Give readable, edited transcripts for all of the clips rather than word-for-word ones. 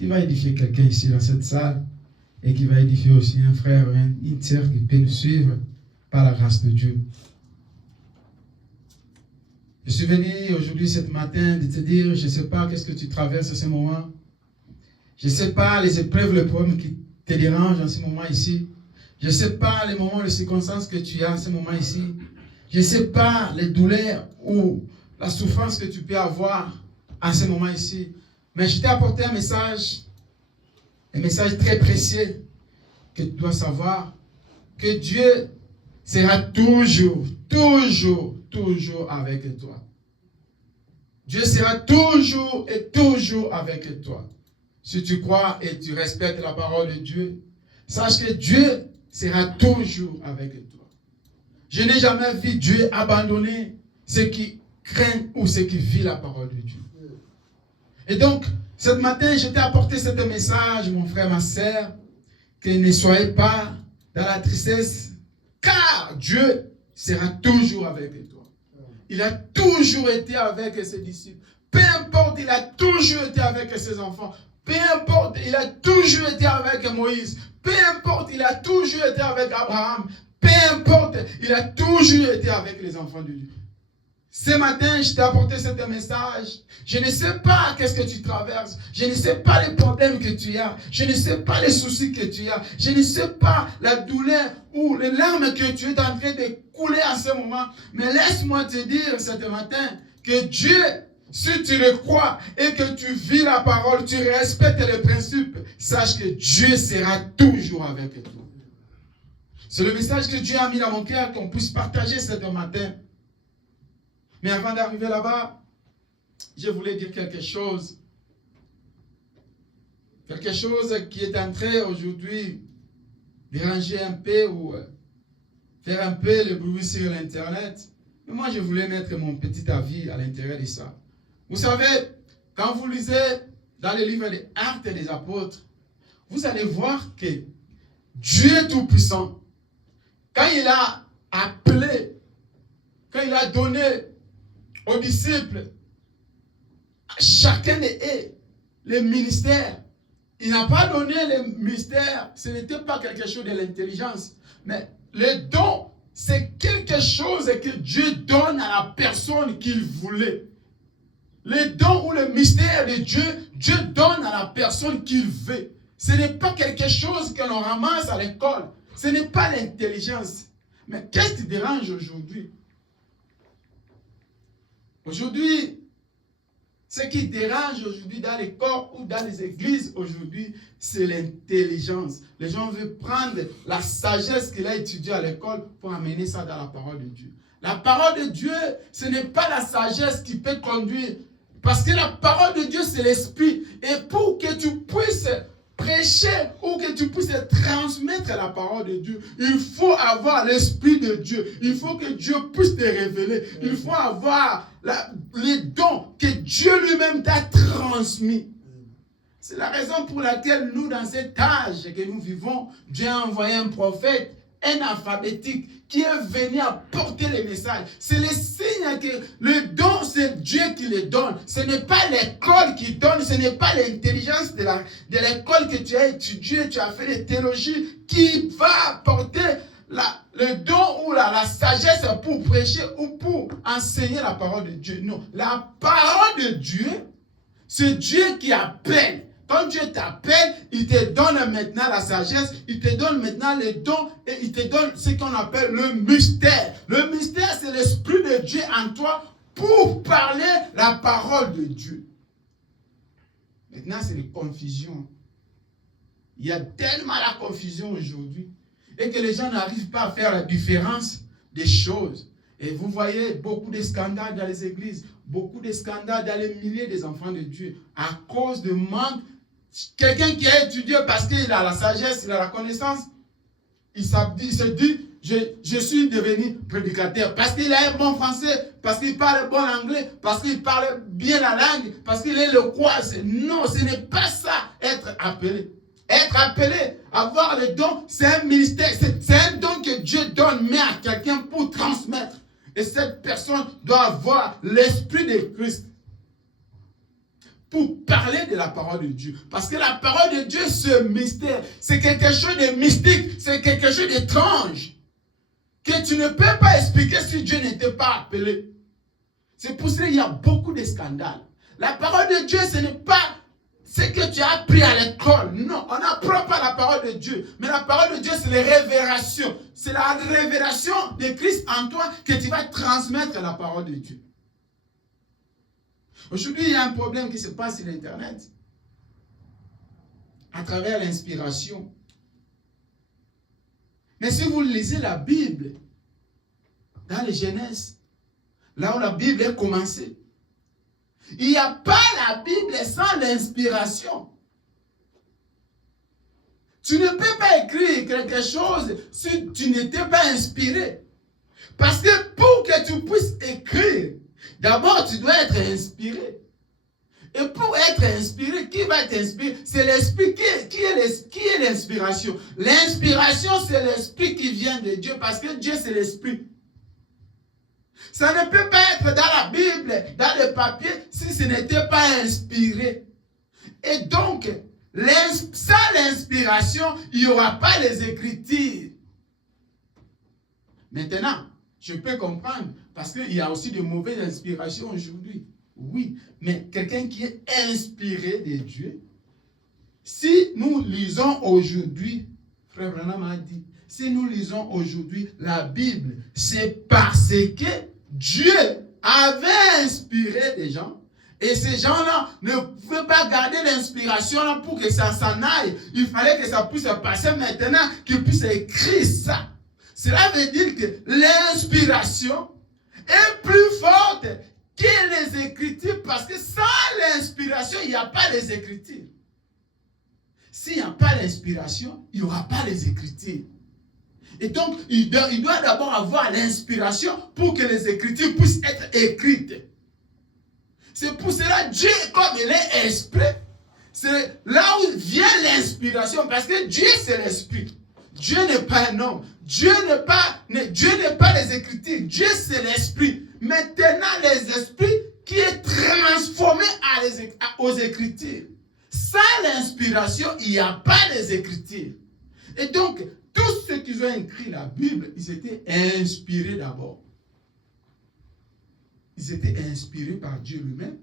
qui va édifier quelqu'un ici dans cette salle et qui va édifier aussi un frère ou une sœur qui peut nous suivre par la grâce de Dieu. Je suis venu aujourd'hui, ce matin, de te dire, je ne sais pas qu'est-ce que tu traverses à ce moment. Je ne sais pas les épreuves, les problèmes qui te dérangent en ce moment ici. Je ne sais pas les moments, les circonstances que tu as en ce moment ici. Je ne sais pas les douleurs ou la souffrance que tu peux avoir en ce moment ici. Mais je t'ai apporté un message très précieux que tu dois savoir que Dieu sera toujours avec toi. Dieu sera toujours et toujours avec toi. Si tu crois et tu respectes la parole de Dieu, sache que Dieu sera toujours avec toi. Je n'ai jamais vu Dieu abandonner ceux qui craignent ou ceux qui vivent la parole de Dieu. Et donc, ce matin, je t'ai apporté ce message, mon frère, ma sœur, que ne soyez pas dans la tristesse, car Dieu sera toujours avec toi. Il a toujours été avec ses disciples. Peu importe, il a toujours été avec ses enfants. Peu importe, il a toujours été avec Moïse. Peu importe, il a toujours été avec Abraham. Peu importe, il a toujours été avec les enfants de Dieu. Ce matin, je t'ai apporté ce message. Je ne sais pas qu'est-ce que tu traverses. Je ne sais pas les problèmes que tu as. Je ne sais pas les soucis que tu as. Je ne sais pas la douleur ou les larmes que tu es en train de couler en ce moment. Mais laisse-moi te dire ce matin que Dieu, si tu le crois et que tu vis la parole, tu respectes les principes, sache que Dieu sera toujours avec toi. C'est le message que Dieu a mis dans mon cœur, qu'on puisse partager ce matin. Mais avant d'arriver là-bas, je voulais dire quelque chose. Quelque chose qui est en train aujourd'hui déranger un peu ou faire un peu le bruit sur l'Internet. Mais moi, je voulais mettre mon petit avis à l'intérieur de ça. Vous savez, quand vous lisez dans le livre des Actes des Apôtres, vous allez voir que Dieu Tout-Puissant, quand il a appelé, quand il a donné aux disciples, à chacun de eux, les ministères, il n'a pas donné les ministères, ce n'était pas quelque chose de l'intelligence, mais le don, c'est quelque chose que Dieu donne à la personne qu'il voulait. Le don ou le mystère de Dieu, Dieu donne à la personne qu'il veut. Ce n'est pas quelque chose que l'on ramasse à l'école. Ce n'est pas l'intelligence. Mais qu'est-ce qui dérange aujourd'hui? Aujourd'hui, ce qui dérange aujourd'hui dans les corps ou dans les églises aujourd'hui, c'est l'intelligence. Les gens veulent prendre la sagesse qu'il a étudiée à l'école pour amener ça dans la parole de Dieu. La parole de Dieu, ce n'est pas la sagesse qui peut conduire. Parce que la parole de Dieu, c'est l'esprit. Et pour que tu puisses prêcher ou que tu puisses transmettre la parole de Dieu, il faut avoir l'esprit de Dieu. Il faut que Dieu puisse te révéler. Il faut avoir les dons que Dieu lui-même t'a transmis. C'est la raison pour laquelle nous, dans cet âge que nous vivons, Dieu a envoyé un prophète, un alphabétique, qui est venu apporter les messages. C'est le signe que le don, c'est Dieu qui le donne. Ce n'est pas l'école qui donne, ce n'est pas l'intelligence de l'école que tu as étudiée, tu as fait des théologies, qui va apporter le don ou la sagesse pour prêcher ou pour enseigner la parole de Dieu. Non, la parole de Dieu, c'est Dieu qui appelle. Quand Dieu t'appelle, il te donne maintenant la sagesse, il te donne maintenant les dons et il te donne ce qu'on appelle le mystère. Le mystère, c'est l'esprit de Dieu en toi pour parler la parole de Dieu. Maintenant, c'est les confusions. Il y a tellement la confusion aujourd'hui et que les gens n'arrivent pas à faire la différence des choses. Et vous voyez beaucoup de scandales dans les églises, beaucoup de scandales dans les milliers des enfants de Dieu à cause de manque. Quelqu'un qui a étudié parce qu'il a la sagesse, il a la connaissance, il se dit, je suis devenu prédicateur parce qu'il a un bon français, parce qu'il parle bon anglais, parce qu'il parle bien la langue, parce qu'il est le quoi. Non, ce n'est pas ça, être appelé. Être appelé, avoir le don, c'est un ministère, c'est un don que Dieu donne, mais à quelqu'un pour transmettre. Et cette personne doit avoir l'esprit de Christ. pour parler de la parole de Dieu. Parce que la parole de Dieu, c'est un mystère. C'est quelque chose de mystique. C'est quelque chose d'étrange. Que tu ne peux pas expliquer si Dieu n'était pas appelé. C'est pour ça qu'il y a beaucoup de scandales. La parole de Dieu, ce n'est pas ce que tu as appris à l'école. Non, on n'apprend pas la parole de Dieu. Mais la parole de Dieu, c'est les révélations. C'est la révélation de Christ en toi que tu vas transmettre la parole de Dieu. Aujourd'hui, il y a un problème qui se passe sur l'Internet. À travers l'inspiration. Mais si vous lisez la Bible, dans les Genèse, là où la Bible est commencée, il n'y a pas la Bible sans l'inspiration. Tu ne peux pas écrire quelque chose si tu n'étais pas inspiré. Parce que pour que tu puisses écrire, d'abord tu dois être inspiré. Et pour être inspiré, qui va t'inspirer? C'est l'esprit. Qui est l'inspiration? L'inspiration, c'est l'esprit qui vient de Dieu, parce que Dieu, c'est l'esprit. Ça ne peut pas être dans la Bible, dans le papier, si ce n'était pas inspiré. Et donc, sans l'inspiration, il n'y aura pas les Écritures. Maintenant, je peux comprendre, parce qu'il y a aussi de mauvaises inspirations aujourd'hui. Oui, mais quelqu'un qui est inspiré de Dieu, si nous lisons aujourd'hui, Frère Branham a dit, si nous lisons aujourd'hui la Bible, c'est parce que Dieu avait inspiré des gens, et ces gens-là ne pouvaient pas garder l'inspiration pour que ça s'en aille. Il fallait que ça puisse passer maintenant, qu'ils puissent écrire ça. Cela veut dire que l'inspiration est plus forte que les Écritures, parce que sans l'inspiration, il n'y a pas les Écritures. S'il n'y a pas l'inspiration, il n'y aura pas les Écritures. Et donc, il doit d'abord avoir l'inspiration pour que les Écritures puissent être écrites. C'est pour cela, Dieu, comme il est esprit, c'est là où vient l'inspiration, parce que Dieu, c'est l'esprit. Dieu n'est pas un homme. Dieu n'est pas les Écritures. Dieu, c'est l'esprit. Maintenant, les esprits qui est transformé aux Écritures. Sans l'inspiration, il n'y a pas les Écritures. Et donc, tous ceux qui ont écrit la Bible, ils étaient inspirés d'abord. Ils étaient inspirés par Dieu lui-même.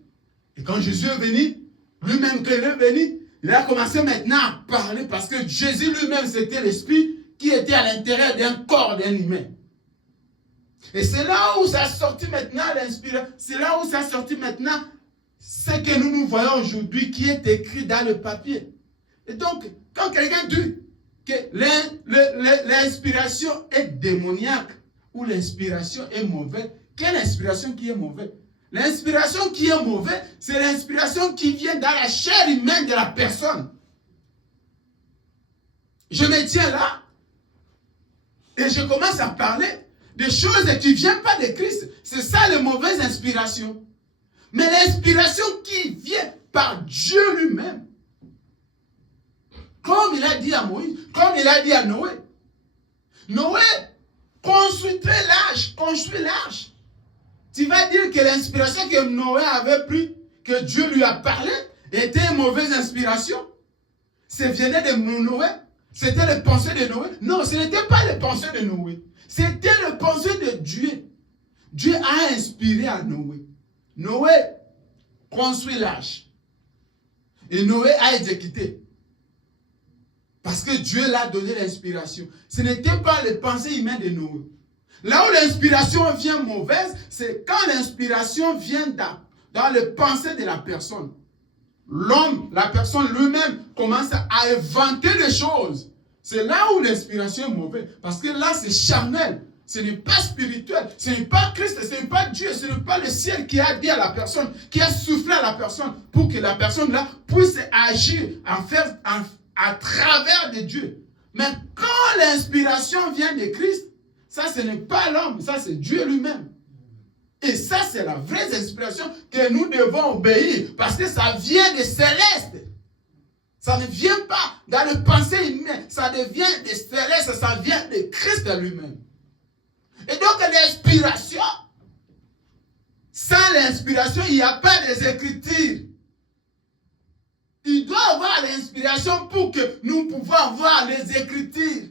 Et quand Jésus est venu, lui-même quand il est venu, il a commencé maintenant à parler, parce que Jésus lui-même, c'était l'esprit qui était à l'intérieur d'un corps d'un humain. Et c'est là où ça a sorti maintenant l'inspiration. C'est là où ça a sorti maintenant ce que nous voyons aujourd'hui qui est écrit dans le papier. Et donc, quand quelqu'un dit que l'inspiration est démoniaque ou l'inspiration est mauvaise, quelle inspiration qui est mauvaise? L'inspiration qui est mauvaise, c'est l'inspiration qui vient dans la chair humaine de la personne. Je me tiens là et je commence à parler des choses qui ne viennent pas de Christ. C'est ça les mauvaises inspirations. Mais l'inspiration qui vient par Dieu lui-même, comme il a dit à Moïse, comme il a dit à Noé. Noé, construis l'arche. Tu vas dire que l'inspiration que Noé avait pris, que Dieu lui a parlé, était une mauvaise inspiration. Ça venait de Noé. C'était les pensées de Noé. Non, ce n'était pas les pensées de Noé. C'était les pensées de Dieu. Dieu a inspiré à Noé. Noé construit l'arche. Et Noé a exécuté. Parce que Dieu l'a donné l'inspiration. Ce n'était pas les pensées humaines de Noé. Là où l'inspiration vient mauvaise, c'est quand l'inspiration vient dans les pensées de la personne. L'homme, la personne lui-même, commence à inventer des choses. C'est là où l'inspiration est mauvaise. Parce que là, c'est charnel. Ce n'est pas spirituel. Ce n'est pas Christ. Ce n'est pas Dieu. Ce n'est pas le ciel qui a dit à la personne, qui a soufflé à la personne pour que la personne là puisse agir à travers de Dieu. Mais quand l'inspiration vient de Christ, ça, ce n'est pas l'homme. Ça, c'est Dieu lui-même. Et ça, c'est la vraie inspiration que nous devons obéir. Parce que ça vient des célestes. Ça ne vient pas dans le pensée humaine. Ça devient des célestes. Ça vient de Christ lui-même. Et donc, l'inspiration, sans l'inspiration, il n'y a pas des Écritures. Il doit avoir l'inspiration pour que nous pouvons voir les Écritures.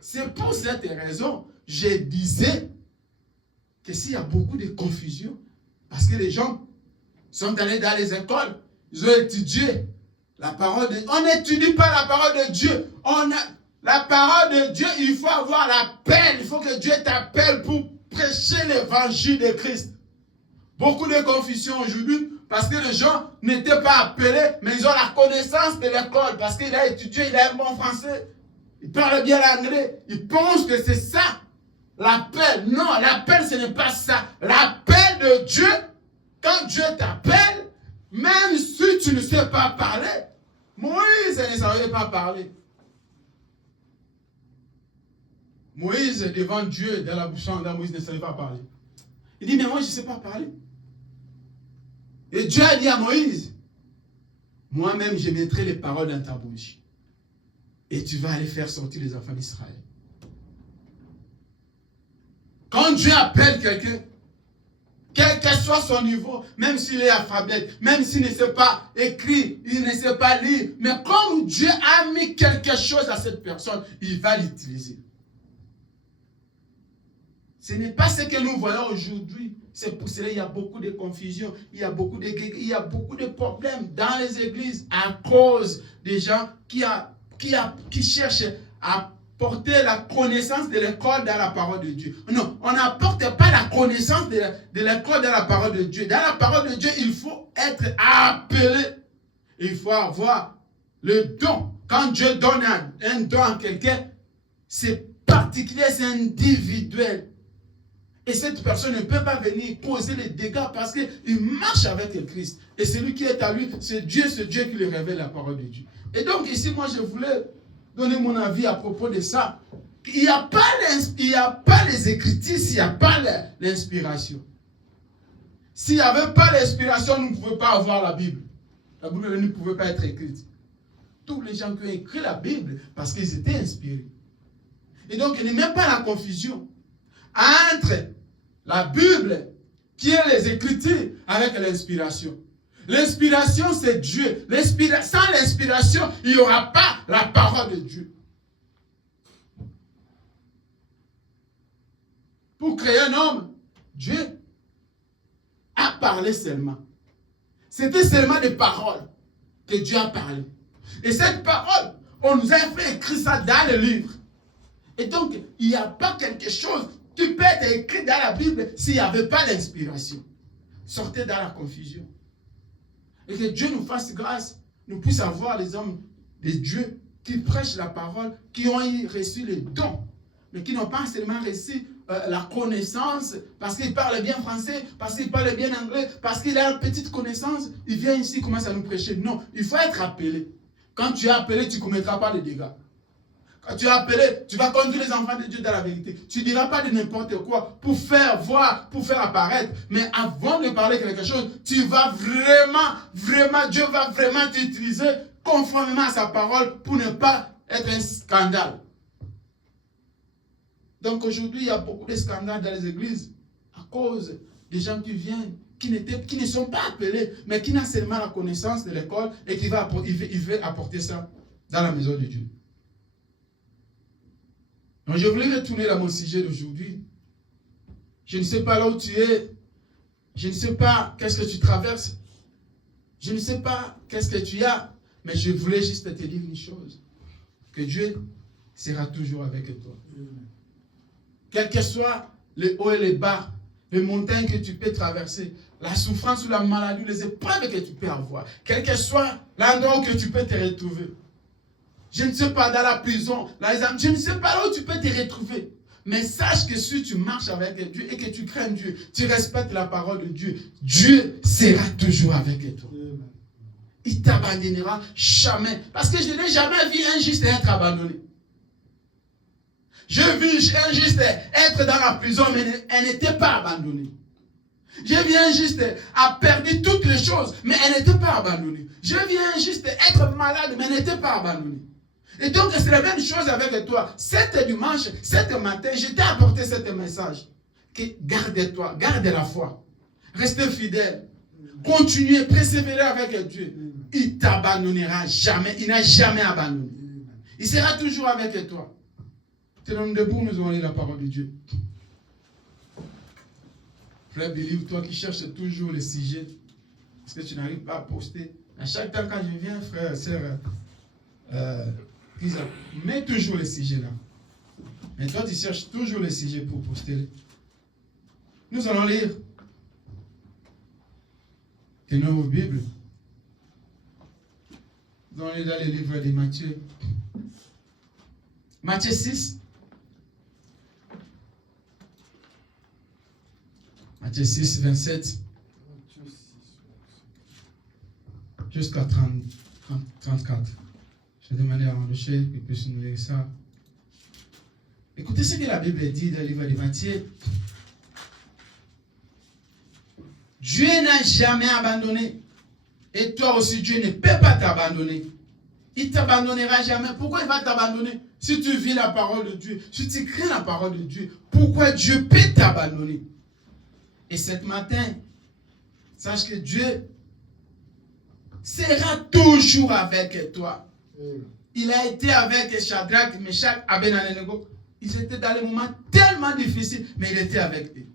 C'est pour cette raison, je disais que s'il y a beaucoup de confusion, parce que les gens sont allés dans les écoles, ils ont étudié la parole de Dieu. On n'étudie pas la parole de Dieu. La parole de Dieu, il faut avoir l'appel. Il faut que Dieu t'appelle pour prêcher l'évangile de Christ. Beaucoup de confusion aujourd'hui parce que les gens n'étaient pas appelés, mais ils ont la connaissance de l'école parce qu'il a étudié, il a un bon français. Il parle bien l'anglais. Il pense que c'est ça. L'appel. Non, l'appel, ce n'est pas ça. L'appel de Dieu, quand Dieu t'appelle, même si tu ne sais pas parler, Moïse ne savait pas parler. Moïse, devant Dieu, dans la bouche, Moïse ne savait pas parler. Il dit, mais moi, je ne sais pas parler. Et Dieu a dit à Moïse, moi-même, je mettrai les paroles dans ta bouche. Et tu vas aller faire sortir les enfants d'Israël. Quand Dieu appelle quelqu'un, quel que soit son niveau, même s'il est alphabète, même s'il ne sait pas écrire, il ne sait pas lire, mais comme Dieu a mis quelque chose à cette personne, il va l'utiliser. Ce n'est pas ce que nous voyons aujourd'hui. C'est pour cela qu'il y a beaucoup de confusion, il y a beaucoup de problèmes dans les églises à cause des gens qui cherchent à porter la connaissance de l'école dans la parole de Dieu. Non, on n'apporte pas la connaissance de l'école dans la parole de Dieu. Dans la parole de Dieu, il faut être appelé. Il faut avoir le don. Quand Dieu donne un don à quelqu'un, c'est particulier, c'est individuel. Et cette personne ne peut pas venir causer les dégâts parce qu'il marche avec le Christ. Et celui qui est à lui, c'est Dieu qui lui révèle la parole de Dieu. Et donc ici, moi, je voulais donner mon avis à propos de ça. Il n'y a pas les Écritures s'il n'y a pas l'inspiration. S'il n'y avait pas l'inspiration, nous ne pouvions pas avoir la Bible. La Bible ne pouvait pas être écrite. Tous les gens qui ont écrit la Bible, parce qu'ils étaient inspirés. Et donc, il n'y a même pas la confusion entre la Bible, qui est les Écritures, avec l'inspiration. L'inspiration, c'est Dieu. Sans l'inspiration, il n'y aura pas la parole de Dieu. Pour créer un homme, Dieu a parlé seulement. C'était seulement des paroles que Dieu a parlé. Et cette parole, on nous a fait écrire ça dans le livre. Et donc, il n'y a pas quelque chose qui peut être écrit dans la Bible s'il n'y avait pas l'inspiration. Sortez dans la confusion. Et que Dieu nous fasse grâce, nous puissions avoir les hommes de Dieu qui prêchent la parole, qui ont reçu les dons, mais qui n'ont pas seulement reçu la connaissance, parce qu'ils parlent bien français, parce qu'ils parlent bien anglais, parce qu'il a une petite connaissance, il vient ici, il commence à nous prêcher. Non, il faut être appelé. Quand tu es appelé, tu ne commettras pas de dégâts. Quand tu es appelé, tu vas conduire les enfants de Dieu dans la vérité. Tu ne diras pas de n'importe quoi pour faire voir, pour faire apparaître. Mais avant de parler quelque chose, tu vas vraiment, Dieu va vraiment t'utiliser conformément à sa parole pour ne pas être un scandale. Donc aujourd'hui, il y a beaucoup de scandales dans les églises à cause des gens qui viennent, qui ne sont pas appelés, mais qui n'ont seulement la connaissance de l'école et qui il veut apporter ça dans la maison de Dieu. Donc je voulais retourner à mon sujet d'aujourd'hui. Je ne sais pas là où tu es. Je ne sais pas qu'est-ce que tu traverses. Je ne sais pas qu'est-ce que tu as. Mais je voulais juste te dire une chose. Que Dieu sera toujours avec toi. Quel que soit les hauts et les bas, les montagnes que tu peux traverser, la souffrance ou la maladie, les épreuves que tu peux avoir, quel que soit l'endroit où tu peux te retrouver. Je ne sais pas, dans la prison, je ne sais pas là où tu peux te retrouver. Mais sache que si tu marches avec Dieu et que tu crains Dieu, tu respectes la parole de Dieu, Dieu sera toujours avec toi. Il ne t'abandonnera jamais. Parce que je n'ai jamais vu un juste être abandonné. J'ai vu un juste être dans la prison, mais elle n'était pas abandonnée. J'ai vu un juste a perdu toutes les choses, mais elle n'était pas abandonnée. J'ai vu un juste être malade, mais elle n'était pas abandonnée. Et donc, c'est la même chose avec toi. Cet dimanche, cet matin, je t'ai apporté ce message. Que garde-toi, garde la foi. Reste fidèle. continuer, persévérer avec Dieu, il ne t'abandonnera jamais. Il n'a jamais abandonné. Il sera toujours avec toi. Tenons debout, nous allons lire la parole de Dieu. Frère Billy, toi qui cherches toujours les sujets, parce que tu n'arrives pas à poster. À chaque temps quand je viens, frère, sœur, mets toujours les sujets là. Mais toi, tu cherches toujours les sujets pour poster. Nous allons lire. Tenons vos Bibles. Nous allons lire dans le livre de Matthieu. Matthieu 6. Matthieu 6, 27. Jusqu'à 34. Je vais demander à André qu'il puisse nous lire ça. Écoutez ce que la Bible dit dans le livre de Matthieu. Dieu n'a jamais abandonné. Et toi aussi, Dieu ne peut pas t'abandonner. Il ne t'abandonnera jamais. Pourquoi il va t'abandonner? Si tu vis la parole de Dieu, si tu crains la parole de Dieu, pourquoi Dieu peut t'abandonner? Et ce matin, sache que Dieu sera toujours avec toi. Il a été avec Shadrach, Meshach, Abednego. Ils étaient dans des moments tellement difficiles, mais il était avec eux.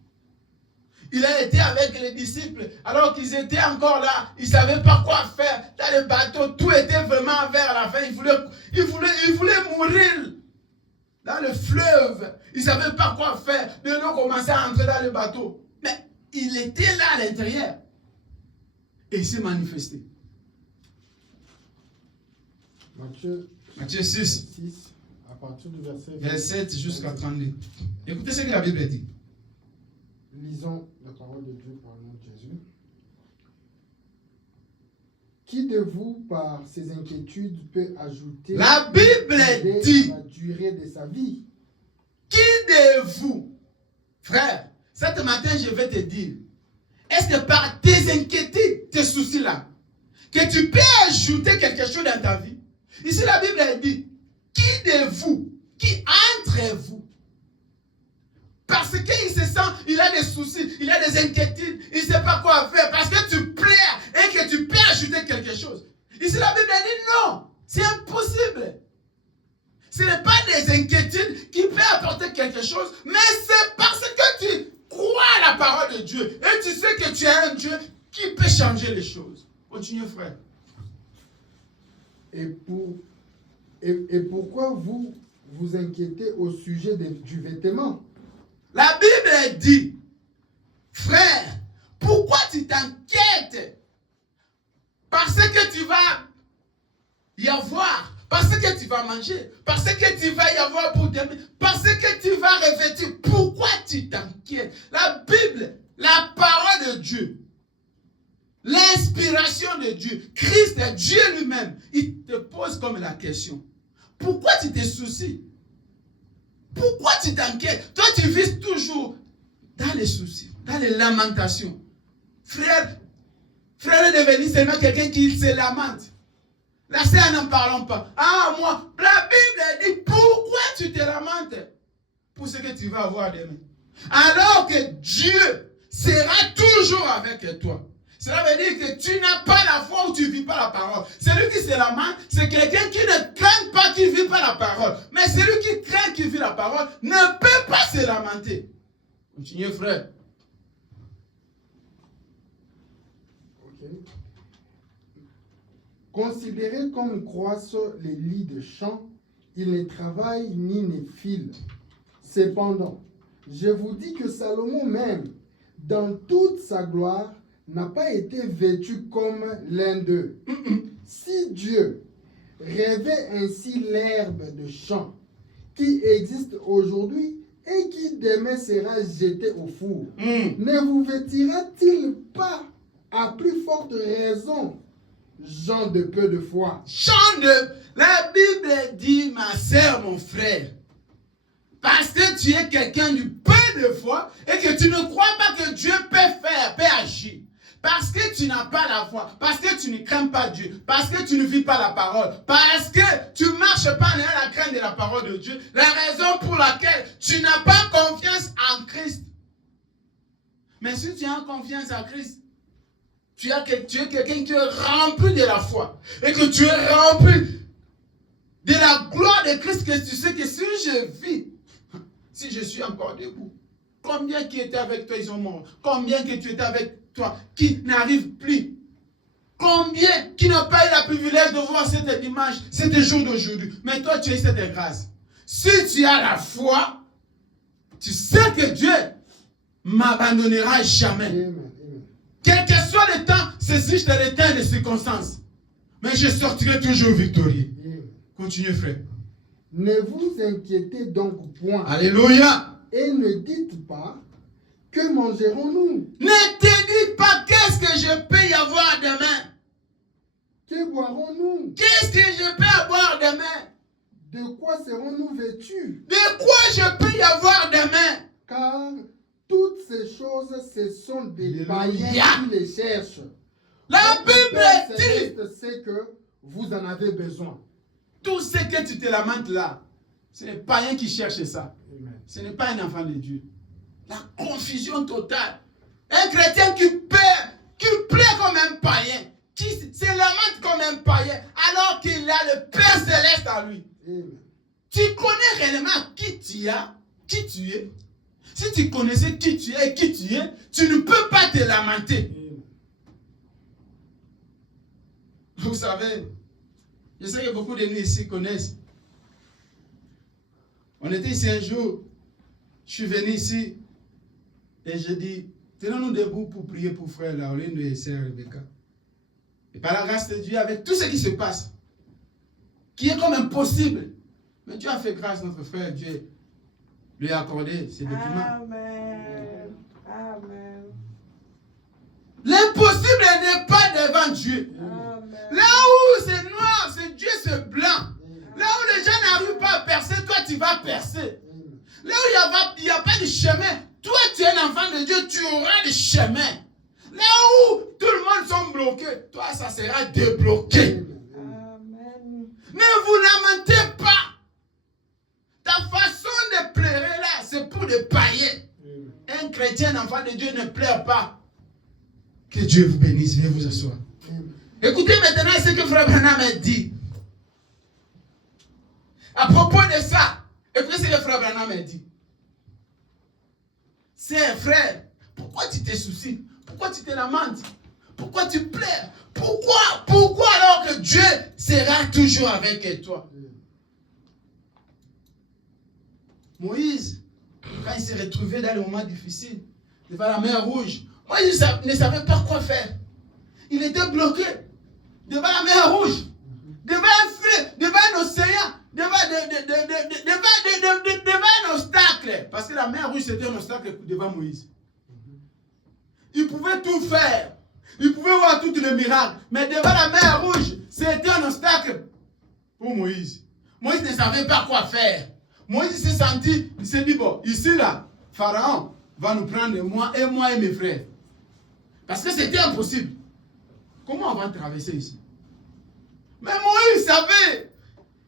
Il a été avec les disciples, alors qu'ils étaient encore là. Ils ne savaient pas quoi faire. Dans le bateau, tout était vraiment vers la fin. Ils voulaient mourir dans le fleuve. Ils ne savaient pas quoi faire. De l'eau commençait à entrer dans le bateau. Mais il était là à l'intérieur. Et il s'est manifesté. Matthieu 6, à partir du verset 27 jusqu'à 32. Écoutez ce que la Bible dit. Lisons la parole de Dieu par le nom de Jésus. Qui de vous, par ses inquiétudes, peut ajouter la Bible dit à la durée de sa vie? Qui de vous, frère, ce matin je vais te dire, est-ce que par tes inquiétudes, tes soucis là, que tu peux ajouter quelque chose dans ta vie? Ici la Bible dit, qui de vous, qui entre vous, parce qu'il se sent, il a des soucis, il a des inquiétudes, il ne sait pas quoi faire, parce que tu pleures et que tu peux ajouter quelque chose. Ici la Bible dit non, c'est impossible. Ce n'est pas des inquiétudes qui peuvent apporter quelque chose, mais c'est parce que tu crois à la parole de Dieu et tu sais que tu as un Dieu qui peut changer les choses. Continuez, frère. Et pourquoi vous vous inquiétez au sujet du vêtement? La Bible dit, frère, pourquoi tu t'inquiètes? Parce que tu vas y avoir, parce que tu vas manger, parce que tu vas y avoir pour demain, parce que tu vas revêtir. Pourquoi tu t'inquiètes? La Bible, la parole de Dieu, l'inspiration de Dieu, Christ, Dieu lui-même, il te pose comme la question. Pourquoi tu te soucies? Pourquoi tu t'inquiètes? Toi, tu vis toujours dans les soucis, dans les lamentations. Frère est devenu seulement quelqu'un qui se lamente. Là, c'est n'en parlons pas. Ah, moi, la Bible dit, pourquoi tu te lamentes? Pour ce que tu vas avoir demain. Alors que Dieu sera toujours avec toi. Cela veut dire que tu n'as pas la foi ou tu ne vis pas la parole. Celui qui se lamente, c'est quelqu'un qui ne craint pas, qui ne vit pas la parole. Mais celui qui craint, qui vit la parole, ne peut pas se lamenter. Continuez, frère. Ok. Considérez comme croissent les lits de champs, ils ne travaillent ni ne filent. Cependant, je vous dis que Salomon même, dans toute sa gloire, n'a pas été vêtu comme l'un d'eux. Si Dieu rêvait ainsi l'herbe de champ qui existe aujourd'hui et qui demain sera jetée au four, ne vous vêtira-t-il pas à plus forte raison, gens de peu de foi? La Bible dit, ma sœur, mon frère, parce que tu es quelqu'un du peu de foi et que tu ne crois pas que Dieu peut faire, peut agir. Parce que tu n'as pas la foi, parce que tu ne crains pas Dieu, parce que tu ne vis pas la parole, parce que tu ne marches pas en ayant la crainte de la parole de Dieu, la raison pour laquelle tu n'as pas confiance en Christ. Mais si tu as confiance en Christ, tu es quelqu'un qui est rempli de la foi, et que tu es rempli de la gloire de Christ, que tu sais que si je vis, si je suis encore debout, combien qui étaient avec toi, ils ont mort. Combien que tu étais avec toi, qui n'arrivent plus. Combien qui n'ont pas eu le privilège de voir cette image, cet jour d'aujourd'hui. Mais toi, tu as eu cette grâce. Si tu as la foi, tu sais que Dieu m'abandonnera jamais. Amen. Quel que soit le temps, c'est juste le temps et les circonstances. Mais je sortirai toujours victorieux. Amen. Continuez, frère. Ne vous inquiétez donc point. Alléluia. Et ne dites pas, que mangerons-nous? Ne te dis pas qu'est-ce que je peux y avoir demain. Que boirons-nous? Qu'est-ce que je peux avoir demain? De quoi serons-nous vêtus? De quoi je peux y avoir demain? Car toutes ces choses, ce sont des païens qui les cherchent. La Votre Père Bible dit, céleste sait que vous en avez besoin. tout ce que tu te lamentes là, c'est les païens qui cherchent ça. Amen. Ce n'est pas un enfant de Dieu. La confusion totale. Un chrétien qui plaît comme un païen, qui se lamente comme un païen, alors qu'il a le Père céleste à lui. Amen. Tu connais réellement qui tu es. Si tu connaissais qui tu es et qui tu es, tu ne peux pas te lamenter. Amen. Vous savez, je sais que beaucoup de nous ici connaissent. On était ici un jour, je suis venu ici et je dis, tenons-nous debout pour prier pour frère Lauline et sœur Rebecca. Et par la grâce de Dieu, avec tout ce qui se passe, qui est comme impossible, mais Dieu a fait grâce à notre frère, Dieu lui a accordé ces documents. Amen. Amen. L'impossible n'est pas devant Dieu. Amen. Là où c'est noir, c'est Dieu, c'est blanc. Là où les gens n'arrivent pas à percer, toi tu vas percer. Là où il n'y a pas de chemin, toi tu es un enfant de Dieu, tu auras des chemins. Là où tout le monde sont bloqués, toi ça sera débloqué. Amen. Ne vous lamentez pas. Ta façon de pleurer là, c'est pour des païens. Un chrétien, enfant de Dieu, ne pleure pas. Que Dieu vous bénisse, veuillez vous asseoir. Écoutez maintenant ce que frère Branham a dit. À propos de ça, écoutez ce que frère Branham a dit. C'est frère, pourquoi tu te soucies? Pourquoi tu te lamentes? Pourquoi tu pleures? Pourquoi alors que Dieu sera toujours avec toi? Moïse, quand il s'est retrouvé dans les moments difficiles, devant la mer Rouge, Moïse ne savait pas quoi faire. Il était bloqué devant la mer Rouge, devant un fleuve, devant un océan, devant un obstacle. Parce que la mer Rouge, c'était un obstacle devant Moïse. Il pouvait tout faire. Il pouvait voir tous les miracles. Mais devant la mer Rouge, c'était un obstacle pour Moïse. Moïse ne savait pas quoi faire. Moïse s'est senti, il s'est dit, bon, ici là, Pharaon va nous prendre moi et mes frères. Parce que c'était impossible. Comment on va traverser ici? Mais Moïse savait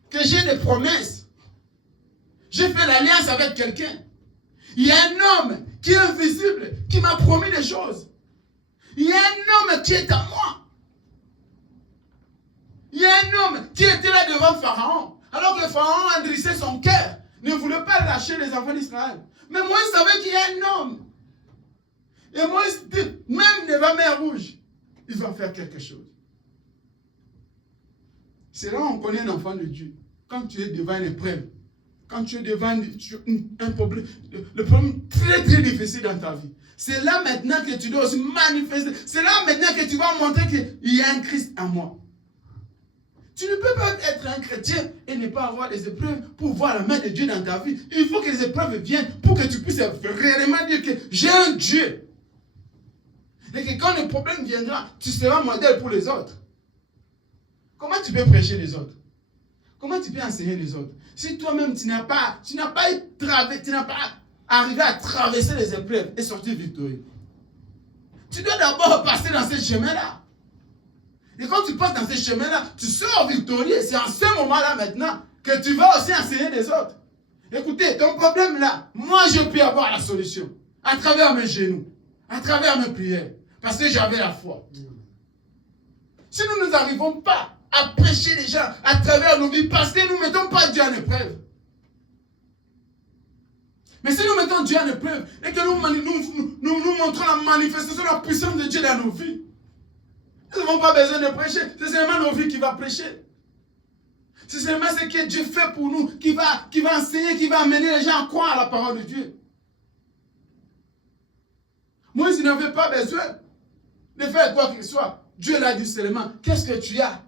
que j'ai des promesses. J'ai fait l'alliance avec quelqu'un. Il y a un homme qui est invisible, qui m'a promis des choses. Il y a un homme qui est à moi. Il y a un homme qui était là devant Pharaon. Alors que Pharaon endurcissait son cœur, ne voulait pas lâcher les enfants d'Israël. Mais Moïse savait qu'il y a un homme. Et Moïse dit, même devant la mer Rouge, il va faire quelque chose. C'est là on connaît un enfant de Dieu. Quand tu es devant une épreuve, quand tu es devant un problème, le problème très très difficile dans ta vie, c'est là maintenant que tu dois aussi manifester. C'est là maintenant que tu vas montrer qu'il y a un Christ en moi. Tu ne peux pas être un chrétien et ne pas avoir des épreuves pour voir la main de Dieu dans ta vie. Il faut que les épreuves viennent pour que tu puisses réellement dire que j'ai un Dieu. Et que quand le problème viendra, tu seras modèle pour les autres. Comment tu peux prêcher les autres? Comment tu peux enseigner les autres? Si toi-même tu n'as pas arrivé à traverser les épreuves et sortir victorieux. Tu dois d'abord passer dans ce chemin-là. Et quand tu passes dans ce chemin-là, tu sors victorieux. C'est en ce moment-là maintenant que tu vas aussi enseigner les autres. Écoutez, ton problème-là, moi je peux avoir la solution. À travers mes genoux, à travers mes prières. Parce que j'avais la foi. n'arrivons pas à prêcher les gens à travers nos vies parce que nous ne mettons pas Dieu en épreuve. Mais si nous mettons Dieu en épreuve et que nous montrons la manifestation de la puissance de Dieu dans nos vies, nous n'avons pas besoin de prêcher. C'est seulement nos vies qui va prêcher. C'est seulement ce que Dieu fait pour nous qui va enseigner, qui va amener les gens à croire à la parole de Dieu. Moïse n'avait pas besoin de faire quoi que ce soit. Dieu l'a dit seulement, qu'est-ce que tu as?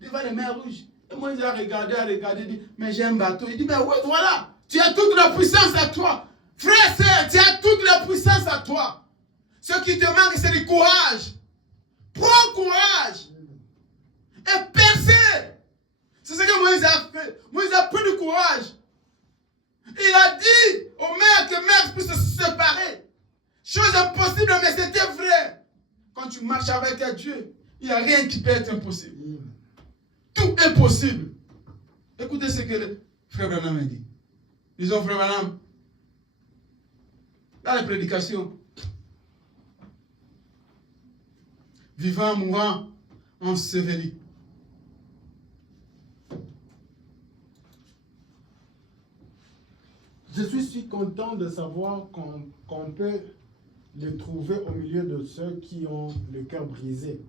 Devant les mers rouges. Et Moïse a regardé, il dit, mais j'ai un bateau. Il dit, mais ouais, voilà, tu as toute la puissance à toi. Frère, sœur, tu as toute la puissance à toi. Ce qui te manque, c'est du courage. Prends courage. Et percez. C'est ce que Moïse a fait. Moïse a pris du courage. Il a dit aux mers que mers puissent se séparer. Chose impossible, mais c'était vrai. Quand tu marches avec Dieu, il n'y a rien qui peut être impossible. Tout est possible. Écoutez ce que le frère Branham a dit. Disons, frère Branham, dans les prédications, vivant, mourant, enseveli. Je suis si content de savoir qu'on peut les trouver au milieu de ceux qui ont le cœur brisé.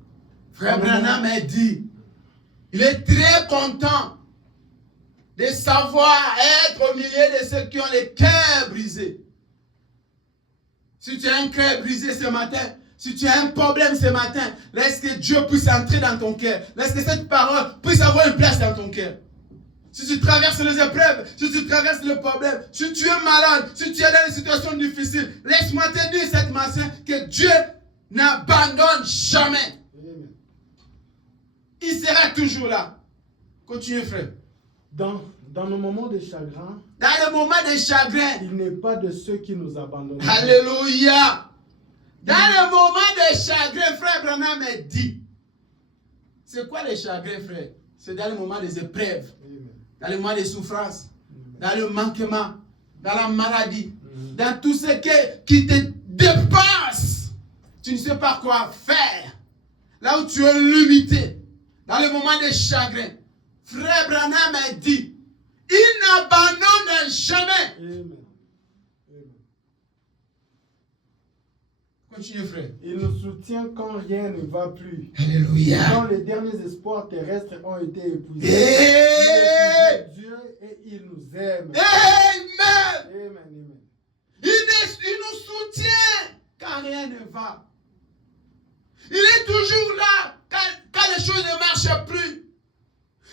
Frère Branham a dit, il est très content de savoir être au milieu de ceux qui ont le cœur brisé. Si tu as un cœur brisé ce matin, si tu as un problème ce matin, laisse que Dieu puisse entrer dans ton cœur. Laisse que cette parole puisse avoir une place dans ton cœur. Si tu traverses les épreuves, si tu traverses le problème, si tu es malade, si tu es dans une situation difficile, laisse-moi te dire cette matin que Dieu n'abandonne jamais. Il sera toujours là. Continuez, frère. Dans nos moments de chagrin, Dans le moment de chagrin, il n'est pas de ceux qui nous abandonnent. alléluia. Dans le moment de chagrin, frère Branham a dit. C'est quoi les chagrins, frère? C'est dans le moment des épreuves, dans le moment des souffrances, dans le manquement, dans la maladie, dans tout ce qui te dépasse. Tu ne sais pas quoi faire. Là où tu es limité, dans le moment des chagrins, frère Branham a dit, il n'abandonne jamais. Amen. Continue, frère. Il nous soutient quand rien ne va plus. Alléluia. Quand les derniers espoirs terrestres ont été épuisés. Hey! Il est Dieu et il nous aime. Amen. Amen, amen. Il nous soutient quand rien ne va. Il est toujours là quand les choses ne marchent plus.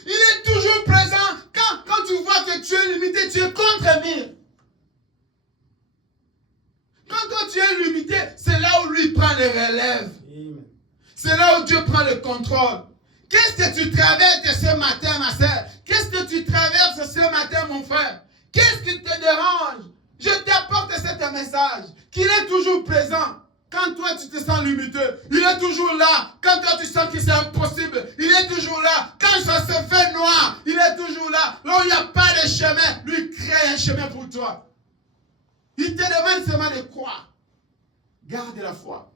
Il est toujours présent quand tu vois que tu es limité, tu es contre mur. Quand toi tu es limité, c'est là où lui prend les relèves. Amen. C'est là où Dieu prend le contrôle. Qu'est-ce que tu traverses ce matin, ma soeur? Qu'est-ce que tu traverses ce matin, mon frère? Qu'est-ce qui te dérange? Je t'apporte ce message, qu'il est toujours présent. Quand toi tu te sens limité, il est toujours là. Quand toi tu sens que c'est impossible, il est toujours là. Quand ça se fait noir, il est toujours là. Là où il n'y a pas de chemin, lui crée un chemin pour toi. Il te demande seulement de croire. Garde la foi.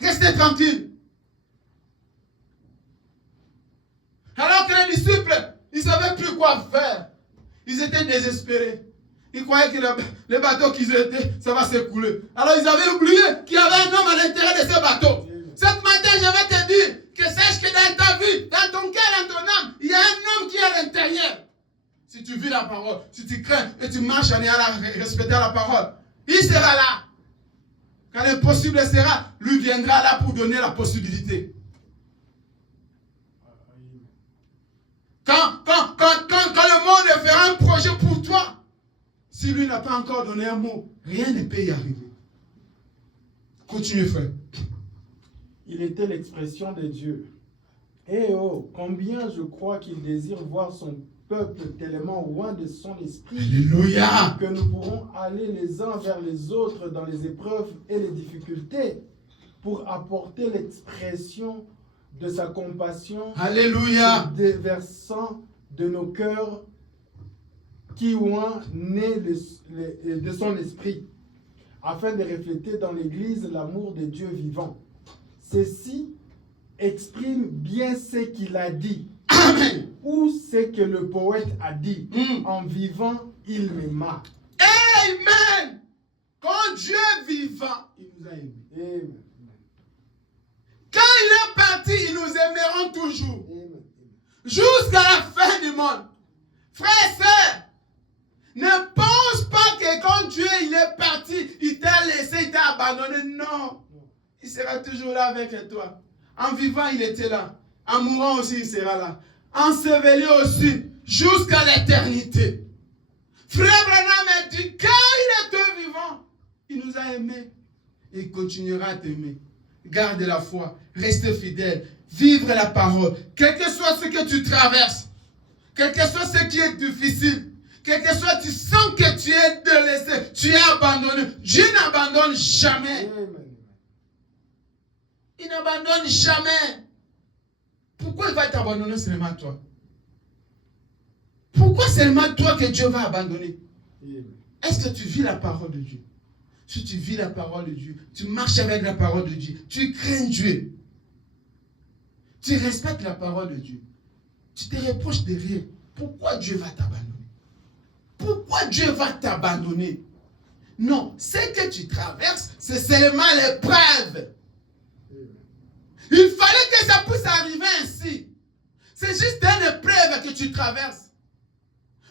Restez tranquille. Alors que les disciples, ils ne savaient plus quoi faire. Ils étaient désespérés. Ils croyaient que le bateau qu'ils étaient, ça va s'écouler. Alors ils avaient oublié qu'il y avait un homme à l'intérieur de ce bateau. Cette matin, je vais te dire que sache que dans ta vie, dans ton cœur, dans ton âme, il y a un homme qui est à l'intérieur. Si tu vis la parole, si tu crains et tu marches en ayant respecté la parole, il sera là. Quand l'impossible sera, lui viendra là pour donner la possibilité. Quand le monde fera un projet pour toi, si lui n'a pas encore donné un mot, rien ne peut y arriver. Continue, frère. Il était l'expression de Dieu. Eh oh, combien je crois qu'il désire voir son peuple tellement loin de son esprit. Alléluia. Que nous pourrons aller les uns vers les autres dans les épreuves et les difficultés pour apporter l'expression de sa compassion. Alléluia. Déversant de nos cœurs qui ont né de son esprit, afin de refléter dans l'Église l'amour de Dieu vivant. Ceci exprime bien ce qu'il a dit Amen. ou ce que le poète a dit. Mm. En vivant, il m'aima. Amen. Quand Dieu est vivant, il nous a aimés. Amen. Quand il est parti, il nous aimeront toujours. Amen. Jusqu'à la fin du monde. Frères et sœurs, ne pense pas que quand Dieu il est parti, il t'a laissé, il t'a abandonné. Non. Il sera toujours là avec toi. En vivant, il était là. En mourant aussi, il sera là. Enseveli aussi, jusqu'à l'éternité. Frère Branham a dit, quand il était vivant, il nous a aimés. Et il continuera à t'aimer. Garde la foi, reste fidèle, vivre la parole. Quel que soit ce que tu traverses, quel que soit ce qui est difficile, quel que soit tu sens que tu es délaissé, tu es abandonné. Dieu n'abandonne jamais. Amen. Il n'abandonne jamais. Pourquoi il va t'abandonner seulement toi? Pourquoi seulement toi que Dieu va abandonner? Amen. Est-ce que tu vis la parole de Dieu? Si tu vis la parole de Dieu, tu marches avec la parole de Dieu, tu crains Dieu, tu respectes la parole de Dieu, tu te reproches de rien. Pourquoi Dieu va t'abandonner? Pourquoi Dieu va t'abandonner? Non, ce que tu traverses, c'est seulement l'épreuve. Il fallait que ça puisse arriver ainsi. C'est juste une épreuve que tu traverses.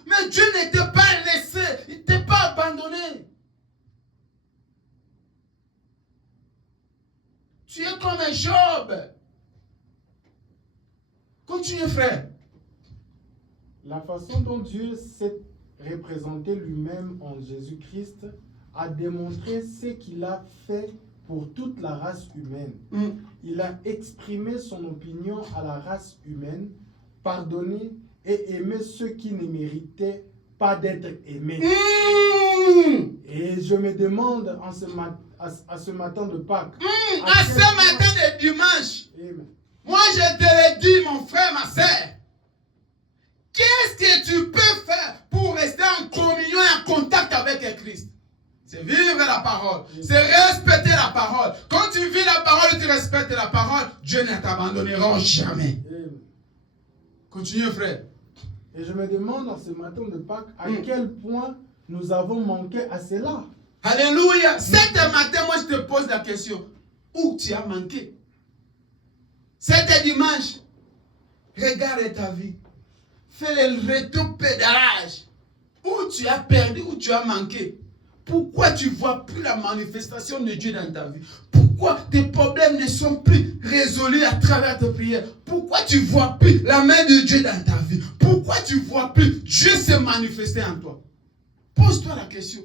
Mais Dieu ne t'a pas laissé, il ne t'a pas abandonné. Tu es comme un Job. Continue, frère. La façon dont Dieu s'est représenté lui-même en Jésus-Christ a démontré ce qu'il a fait pour toute la race humaine. Il a exprimé son opinion à la race humaine, pardonné et aimé ceux qui ne méritaient pas d'être aimés. Et je me demande à ce matin de Pâques. À ce matin de dimanche, Amen. moi je te le dis, mon frère, ma soeur. Qu'est-ce que tu peux faire pour rester en communion et en contact avec Christ? C'est vivre la parole. C'est respecter la parole. Quand tu vis la parole et tu respectes la parole, Dieu ne t'abandonnera jamais. Amen. Continue, frère. Et je me demande en ce matin de Pâques à quel point nous avons manqué à cela. Alléluia. Cet matin, moi je te pose la question. Où tu as manqué? Cet dimanche, regarde ta vie. Fais le rétro-pédalage. Où tu as perdu, où tu as manqué. Pourquoi tu ne vois plus la manifestation de Dieu dans ta vie? Pourquoi tes problèmes ne sont plus résolus à travers tes prières? Pourquoi tu ne vois plus la main de Dieu dans ta vie? Pourquoi tu ne vois plus Dieu se manifester en toi? Pose-toi la question.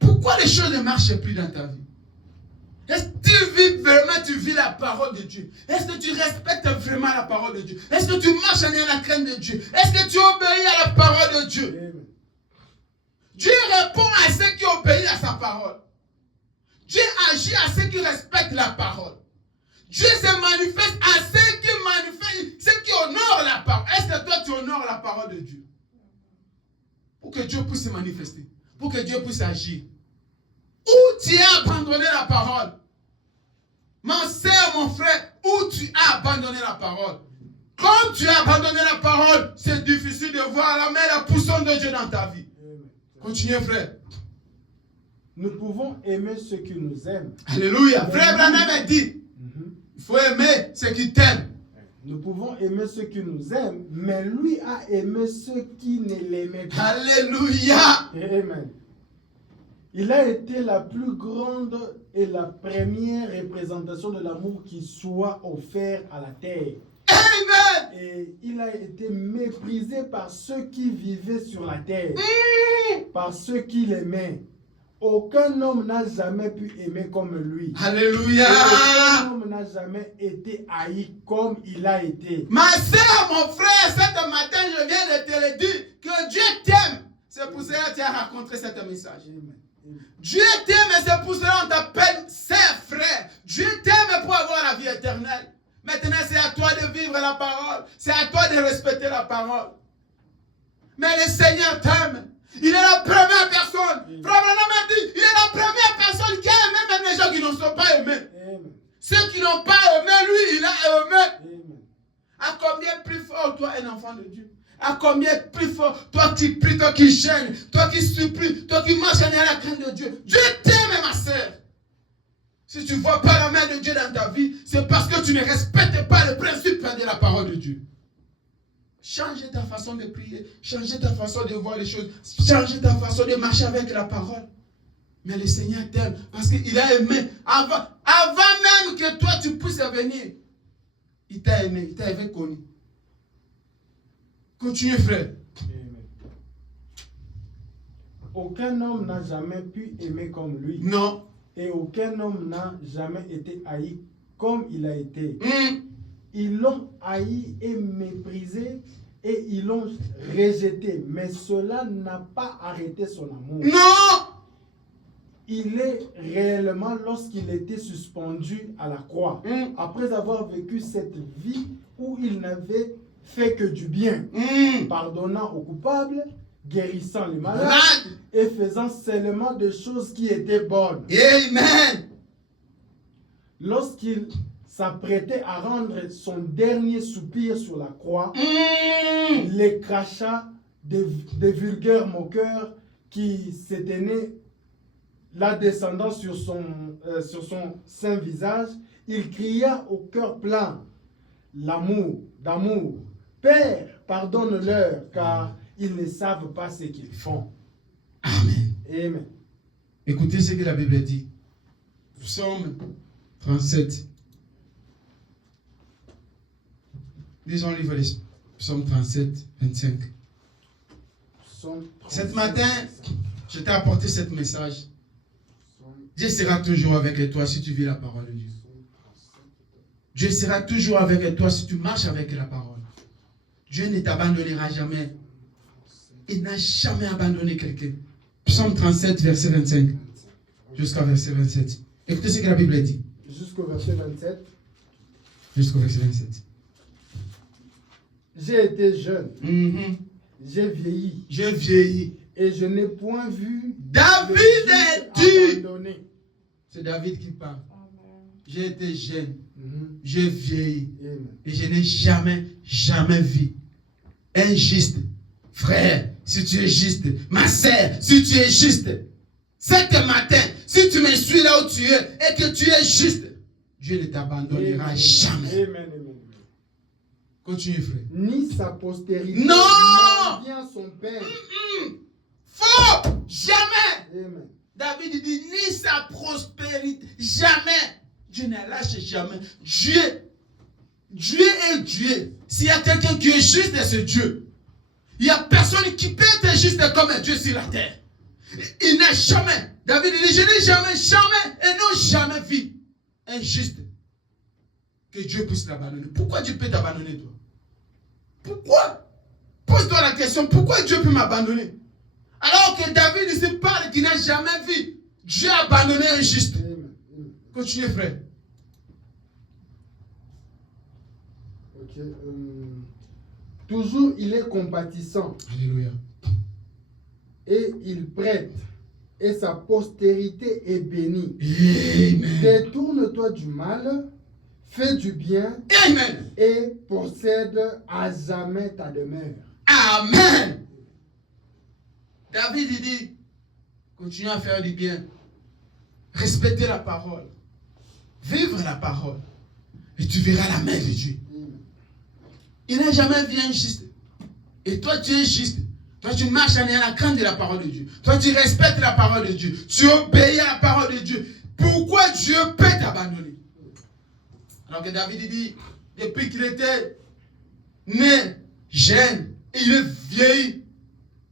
Pourquoi les choses ne marchent plus dans ta vie? Est-ce que tu vis vraiment, tu vis la parole de Dieu? Est-ce que tu respectes vraiment la parole de Dieu? Est-ce que tu marches en la crainte de Dieu? Est-ce que tu obéis à la parole de Dieu? Amen. Dieu répond à ceux qui obéissent à sa parole. Dieu agit à ceux qui respectent la parole. Dieu se manifeste à ceux qui manifestent, ceux qui honorent la parole. Est-ce que toi tu honores la parole de Dieu? Pour que Dieu puisse se manifester. Pour que Dieu puisse agir. Où tu as abandonné la parole? Ma soeur, mon frère, où tu as abandonné la parole? Quand tu as abandonné la parole, c'est difficile de voir la main, la puissance de Dieu dans ta vie. Continuez, frère. Nous pouvons aimer ceux qui nous aiment. Alléluia. Frère Branham a dit, il faut aimer ceux qui t'aiment. Nous pouvons aimer ceux qui nous aiment, mais lui a aimé ceux qui ne l'aimaient pas. Alléluia. Amen. Il a été la plus grande et la première représentation de l'amour qui soit offert à la terre. Amen. Et il a été méprisé par ceux qui vivaient sur la terre, par ceux qui l'aimaient. Aucun homme n'a jamais pu aimer comme lui. Alléluia. Aucun homme n'a jamais été haï comme il a été. Ma soeur, mon frère, ce matin, je viens de te le dire, que Dieu t'aime. C'est pour cela que tu as rencontré ce message. Amen. Dieu t'aime et c'est pour cela qu'on t'appelle sœur, frère. Dieu t'aime pour avoir la vie éternelle. Maintenant, c'est à toi de vivre la parole. C'est à toi de respecter la parole. Mais le Seigneur t'aime. Il est la première personne. Frère Branham a dit, il est la première personne qui a aimé même les gens qui ne sont pas aimés. Amen. Ceux qui n'ont pas aimé, lui, il a aimé. Amen. À combien plus fort, toi, un enfant de Dieu? À combien plus fort, toi qui pries, toi qui gênes, toi qui supplies, toi qui marches en la crainte de Dieu. Dieu t'aime, ma sœur. Si tu ne vois pas la main de Dieu dans ta vie, c'est parce que tu ne respectes pas le principe de la parole de Dieu. Changez ta façon de prier, changez ta façon de voir les choses, changez ta façon de marcher avec la parole. Mais le Seigneur t'aime parce qu'il a aimé. Avant même que toi tu puisses venir, il t'a aimé, il t'avait connu. Continue, frère. Amen. Aucun homme n'a jamais pu aimer comme lui. Non. Et aucun homme n'a jamais été haï comme il a été. Mm. Ils l'ont haï et méprisé et ils l'ont rejeté. Mais cela n'a pas arrêté son amour. Non. Il est réellement lorsqu'il était suspendu à la croix. Mm. Après avoir vécu cette vie où il n'avait fait que du bien, pardonnant aux coupables, guérissant les malades et faisant seulement des choses qui étaient bonnes. Amen. Lorsqu'il s'apprêtait à rendre son dernier soupir sur la croix, les crachats des vulgaires moqueurs qui s'éteignaient la descendant sur son saint visage, il cria au cœur plein d'amour, Père, pardonne-leur, car ils ne savent pas ce qu'ils font. Amen. Amen. Écoutez ce que la Bible dit. Psaume 37. Lisons le livre des Psaume 37, 25. Cet matin, je t'ai apporté ce message. Dieu sera toujours avec toi si tu vis la parole de Dieu. Dieu sera toujours avec toi si tu marches avec la parole. Dieu ne t'abandonnera jamais. Il n'a jamais abandonné quelqu'un. Psaume 37, verset 25. Jusqu'au verset 27. Écoutez ce que la Bible dit. Jusqu'au verset 27. Jusqu'au verset 27. J'ai été jeune. J'ai vieilli. J'ai vieilli. Et je n'ai point vu David est tu. C'est David qui parle. J'ai été jeune. J'ai vieilli. Et je n'ai jamais vu un juste. Frère, si tu es juste. Ma sœur, si tu es juste. Cet matin, si tu me suis là où tu es et que tu es juste, Dieu ne t'abandonnera jamais. Amen. Continue, frère. Ni sa postérité. Non! Bien son père. Faux! Jamais! Amen. David dit, ni sa prospérité. Jamais! Dieu ne lâche jamais. Dieu est Dieu. S'il y a quelqu'un qui est juste, c'est Dieu. Il n'y a personne qui peut être juste comme un Dieu sur la terre. Il n'a jamais. David dit, je n'ai jamais et non jamais vu un juste que Dieu puisse l'abandonner. Pourquoi Dieu peut t'abandonner, toi? Pourquoi? Pose-toi la question, pourquoi Dieu peut m'abandonner? Alors que David ici parle qu'il n'a jamais vu Dieu abandonner un juste. Continuez, frère. Ok. Toujours il est compatissant. Alléluia. Et il prête. Et sa postérité est bénie. Amen. Détourne-toi du mal. Fais du bien. Amen. Et possède à jamais ta demeure. Amen. David il dit, continue à faire du bien. Respecter la parole. Vivre la parole. Et tu verras la main de Dieu. Il n'a jamais vu un juste. Et toi, tu es juste. Toi, tu marches en ayant la crainte de la parole de Dieu. Toi, tu respectes la parole de Dieu. Tu obéis à la parole de Dieu. Pourquoi Dieu peut t'abandonner? Alors que David dit, depuis qu'il était né, jeune, et il est vieilli,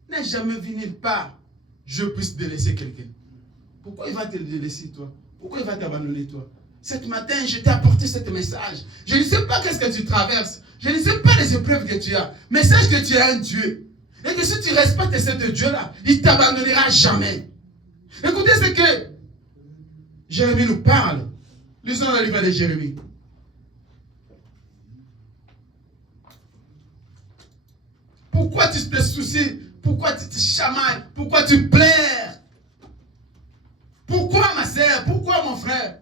il n'a jamais vu nulle part Dieu puisse délaisser quelqu'un. Pourquoi il va te délaisser, toi? Pourquoi il va t'abandonner, toi? Cet matin, je t'ai apporté ce message. Je ne sais pas qu'est-ce que tu traverses. Je ne sais pas les épreuves que tu as. Mais sache que tu es un Dieu. Et que si tu respectes ce Dieu-là, il ne t'abandonnera jamais. Écoutez ce que Jérémie nous parle. Lisons le livre de Jérémie. Pourquoi tu te soucies? Pourquoi tu te chamailles? Pourquoi tu pleures? Pourquoi, ma sœur? Pourquoi, mon frère?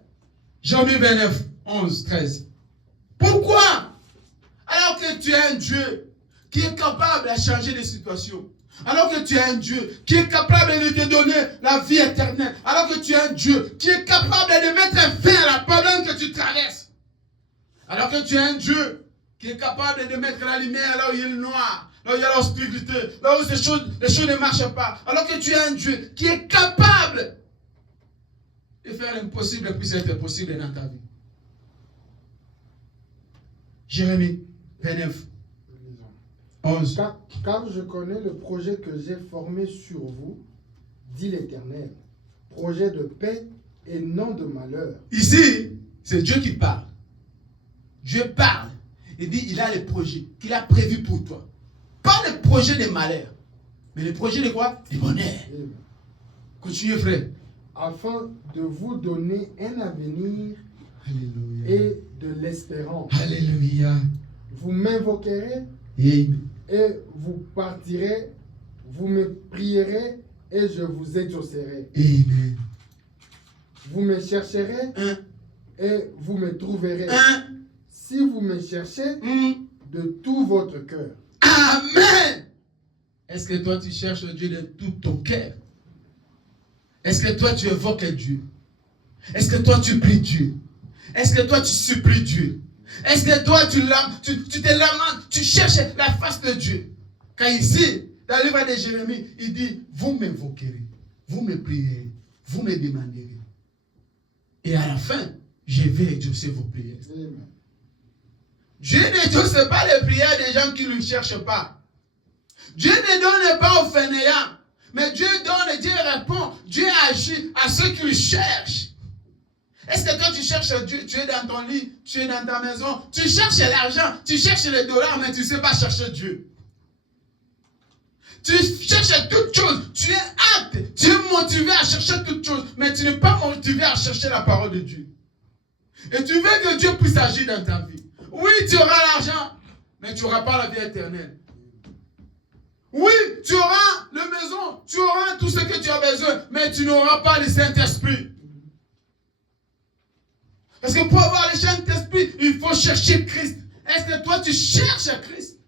Jérémie 29, 11, 13. Pourquoi? Alors que tu es un Dieu qui est capable de changer les situations. Alors que tu es un Dieu qui est capable de te donner la vie éternelle. Alors que tu es un Dieu qui est capable de mettre fin à la problème que tu traverses. Alors que tu es un Dieu qui est capable de mettre la lumière là où il y a le noir, là où il y a l'obscurité, là où les choses ne marchent pas. Alors que tu es un Dieu qui est capable de faire l'impossible puisse être possible dans ta vie. Jérémie 29, 11. Car je connais le projet que j'ai formé sur vous, dit l'Éternel. Projet de paix et non de malheur. Ici, c'est Dieu qui parle. Dieu parle. Il dit, il a les projets qu'il a prévus pour toi. Pas les projets de malheur, mais les projets de quoi? De bonheur. Amen. Continuez, frère. Afin de vous donner un avenir Alléluia. et de l'espérance. Alléluia. Vous m'invoquerez Amen. et vous partirez, vous me prierez et je vous exaucerai. Amen. Vous me chercherez Hein? et vous me trouverez. Hein? Si vous me cherchez de tout votre cœur. Amen. Est-ce que toi tu cherches Dieu de tout ton cœur? Est-ce que toi tu évoques Dieu? Est-ce que toi tu pries Dieu? Est-ce que toi tu supplies Dieu? Est-ce que toi tu te lamentes, tu cherches la face de Dieu? Car ici, dans le livre de Jérémie, il dit, vous m'invoquerez, vous me prierez, vous me demanderez. Et à la fin, je vais exaucer vos prières. Amen. Dieu n'exauce pas les prières des gens qui ne le cherchent pas. Dieu ne donne pas aux fainéants. Mais Dieu donne, Dieu répond, Dieu agit à ceux qui le cherchent. Est-ce que toi tu cherches Dieu, tu es dans ton lit, tu es dans ta maison, tu cherches l'argent, tu cherches les dollars, mais tu ne sais pas chercher Dieu. Tu cherches toutes choses, tu es apte, tu es motivé à chercher toutes choses, mais tu n'es pas motivé à chercher la parole de Dieu. Et tu veux que Dieu puisse agir dans ta vie. Oui, tu auras l'argent, mais tu n'auras pas la vie éternelle. Oui, tu auras la maison, tu auras tout ce que tu as besoin, mais tu n'auras pas le Saint-Esprit. Parce que pour avoir le Saint-Esprit, il faut chercher Christ. Est-ce que toi tu cherches Christ?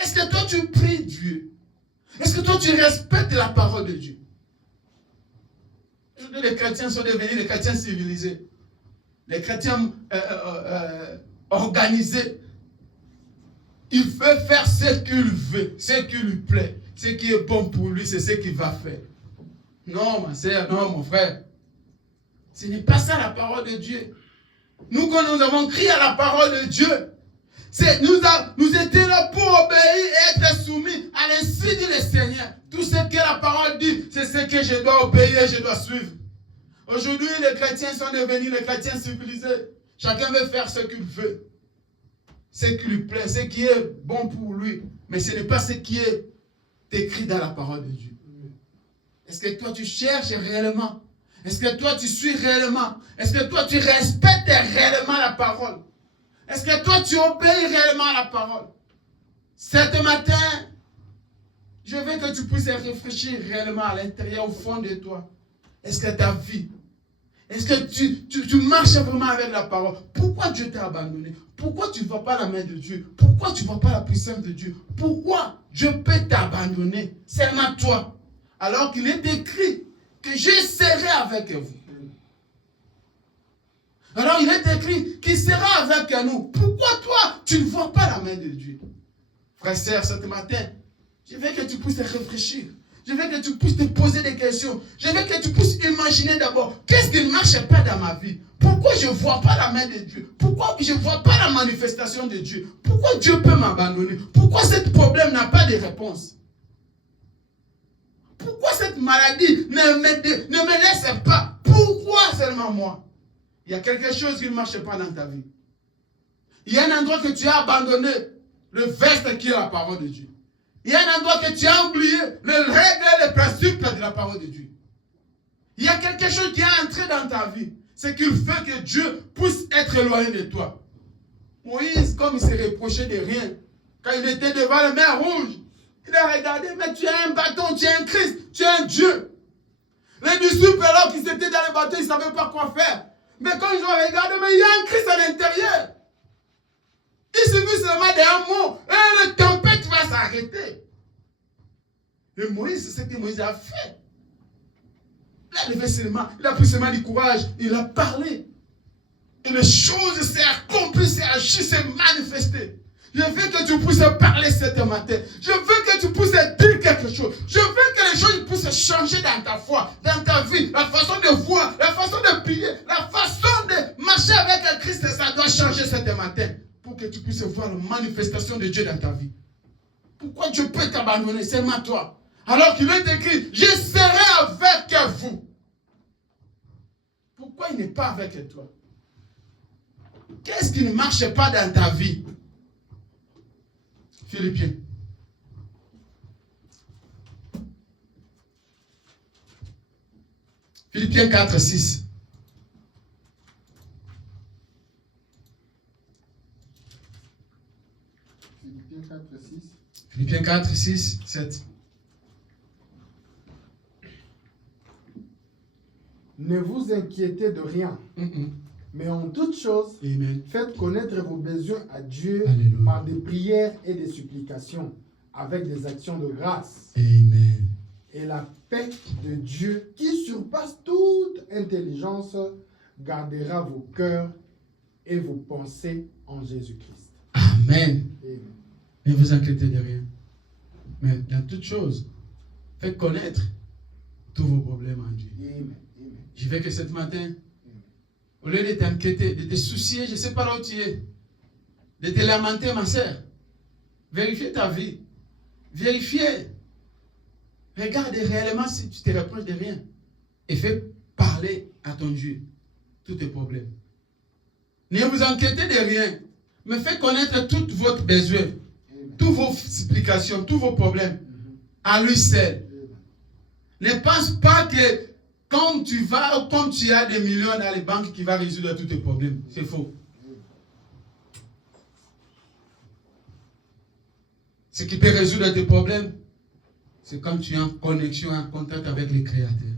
Est-ce que toi tu pries Dieu? Est-ce que toi tu respectes la parole de Dieu? Aujourd'hui, les chrétiens sont devenus des chrétiens civilisés. Les chrétiens organisés. Il veut faire ce qu'il veut, ce qui lui plaît. Ce qui est bon pour lui, c'est ce qu'il va faire. Non, ma soeur, non, mon frère. Ce n'est pas ça la parole de Dieu. Nous, quand nous avons crié à la parole de Dieu, nous étions là pour obéir et être soumis à l'insu du Seigneur. Tout ce que la parole dit, c'est ce que je dois obéir et je dois suivre. Aujourd'hui, les chrétiens sont devenus les chrétiens civilisés. Chacun veut faire ce qu'il veut. Ce qui lui plaît, ce qui est bon pour lui. Mais ce n'est pas ce qui est écrit dans la parole de Dieu. Est-ce que toi tu cherches réellement? Est-ce que toi tu suis réellement? Est-ce que toi tu respectes réellement la parole? Est-ce que toi tu obéis réellement à la parole? Cet matin, je veux que tu puisses réfléchir réellement à l'intérieur, au fond de toi. Est-ce que ta vie, est-ce que tu marches vraiment avec la parole? Pourquoi Dieu t'a abandonné? Pourquoi tu ne vois pas la main de Dieu? Pourquoi tu ne vois pas la puissance de Dieu? Pourquoi Dieu peut t'abandonner? Seulement toi. Alors qu'il est écrit que je serai avec vous. Alors il est écrit qu'il sera avec nous. Pourquoi toi, tu ne vois pas la main de Dieu? Frère, sœur, ce matin, je veux que tu puisses réfléchir. Je veux que tu puisses te poser des questions. Je veux que tu puisses imaginer d'abord, qu'est-ce qui ne marche pas dans ma vie? Pourquoi je ne vois pas la main de Dieu? Pourquoi je ne vois pas la manifestation de Dieu? Pourquoi Dieu peut m'abandonner? Pourquoi ce problème n'a pas de réponse? Pourquoi cette maladie ne me laisse pas? Pourquoi seulement moi? Il y a quelque chose qui ne marche pas dans ta vie. Il y a un endroit que tu as abandonné, le verset qui est la parole de Dieu. Il y a un endroit que tu as oublié, les règles et les principes de la parole de Dieu. Il y a quelque chose qui est entré dans ta vie. C'est qu'il fait que Dieu puisse être éloigné de toi. Moïse, comme il s'est reproché de rien, quand il était devant la mer rouge, il a regardé, mais tu as un bâton, tu es un Christ, tu es un Dieu. Les disciples, alors qu'ils étaient dans les bateaux, ils ne savaient pas quoi faire. Mais quand ils ont regardé, mais il y a un Christ à l'intérieur. Il suffit seulement d'un mot et la tempête va s'arrêter. Et Moïse, c'est ce que Moïse a fait. Il a pris seulement du courage, il a parlé. Et les choses s'est accomplies, s'est agi, s'est manifesté. Je veux que tu puisses parler ce matin. Je veux que tu puisses dire quelque chose. Je veux que les choses puissent changer dans ta foi, dans ta vie. La façon de voir, la façon de prier, la façon de marcher avec le Christ, ça doit changer ce matin. Pour que tu puisses voir la manifestation de Dieu dans ta vie. Pourquoi Dieu peut t'abandonner? C'est moi toi. Alors qu'il est écrit, je serai avec vous. Pourquoi il n'est pas avec toi? Qu'est-ce qui ne marche pas dans ta vie? Philippiens. Philippiens 4, 6. Philippiens 4, 6. Philippiens 4, 6, 7. Ne vous inquiétez de rien, mais en toute chose, Amen. faites connaître vos besoins à Dieu Alléluia. par des prières et des supplications, avec des actions de grâce. Amen. Et la paix de Dieu, qui surpasse toute intelligence, gardera vos cœurs et vos pensées en Jésus-Christ. Amen. Amen. Ne vous inquiétez de rien. Mais dans toute chose, faites connaître tous vos problèmes en Dieu. Amen. Je veux que ce matin, au lieu de t'inquiéter, de te soucier, je ne sais pas là où tu es, de te lamenter, ma sœur, vérifiez ta vie. Vérifiez. Regarde réellement si tu te reproches de rien. Et fais parler à ton Dieu tous tes problèmes. Ne vous inquiétez de rien, mais faites connaître tous vos besoins, toutes vos explications, tous vos problèmes à lui seul. Ne pense pas que quand tu vas, comme tu as des millions dans les banques, qui va résoudre tous tes problèmes. C'est faux. Ce qui peut résoudre tes problèmes, c'est quand tu es en connexion, en contact avec le Créateur.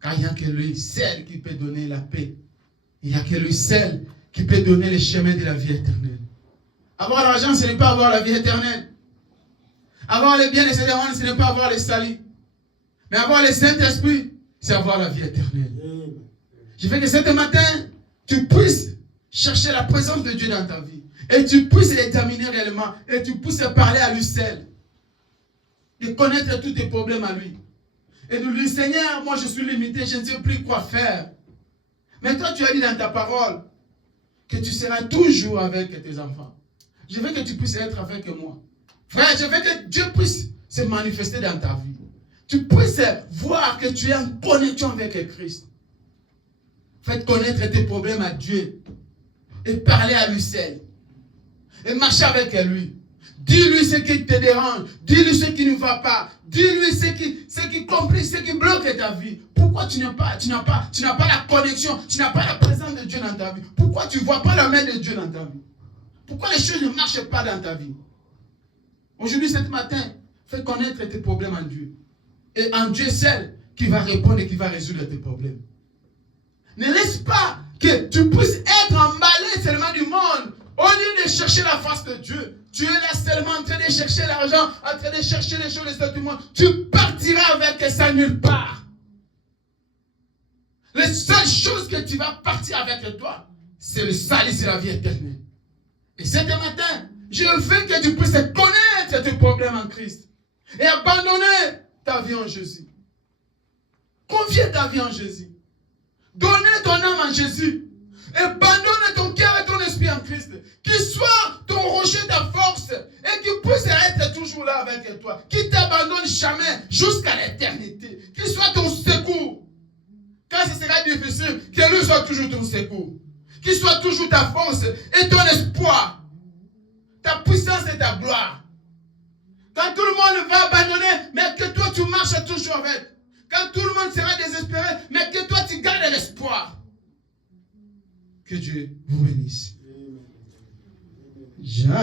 Car il n'y a que lui seul qui peut donner la paix. Il n'y a que lui seul qui peut donner le chemin de la vie éternelle. Avoir l'argent, ce n'est pas avoir la vie éternelle. Avoir les biens et les ce n'est pas avoir les salis. Mais avoir le Saint-Esprit, c'est avoir la vie éternelle. Je veux que ce matin, tu puisses chercher la présence de Dieu dans ta vie. Et tu puisses l'examiner réellement. Et tu puisses parler à lui seul. Et connaître tous tes problèmes à lui. Et de lui dire, Seigneur, moi je suis limité, je ne sais plus quoi faire. Mais toi, tu as dit dans ta parole que tu seras toujours avec tes enfants. Je veux que tu puisses être avec moi. Frère, je veux que Dieu puisse se manifester dans ta vie. Tu puisses voir que tu es en connexion avec Christ. Faites connaître tes problèmes à Dieu. Et parler à lui seul. Et marcher avec lui. Dis-lui ce qui te dérange. Dis-lui ce qui ne va pas. Dis-lui ce qui complique, ce qui bloque ta vie. Pourquoi tu n'as pas la connexion, tu n'as pas la présence de Dieu dans ta vie? Pourquoi tu ne vois pas la main de Dieu dans ta vie? Pourquoi les choses ne marchent pas dans ta vie? Aujourd'hui, ce matin, fais connaître tes problèmes en Dieu. Et en Dieu seul qui va répondre et qui va résoudre tes problèmes. Ne laisse pas que tu puisses être emballé seulement du monde. Au lieu de chercher la face de Dieu, tu es là seulement en train de chercher l'argent, en train de chercher les choses de ce monde. Tu partiras avec ça nulle part. Les seules choses que tu vas partir avec toi, c'est le salut, c'est la vie éternelle. Et ce matin, je veux que tu puisses connaître tes problèmes en Christ et abandonner ta vie en Jésus. Confier ta vie en Jésus. Donner ton âme en Jésus. Abandonne ton cœur et ton esprit en Christ. Qu'il soit ton rocher, ta force. Et qu'il puisse être toujours là avec toi. Qu'il ne t'abandonne jamais jusqu'à l'éternité. Qu'il soit ton secours. Quand ce sera difficile, que lui soit toujours ton secours. Qu'il soit toujours ta force et ton espoir. Ta puissance et ta gloire. Quand tout le monde va abandonner, mais que toi tu marches toujours avec. Quand tout le monde sera désespéré, mais que toi tu gardes l'espoir. Que Dieu vous bénisse. J'abandonne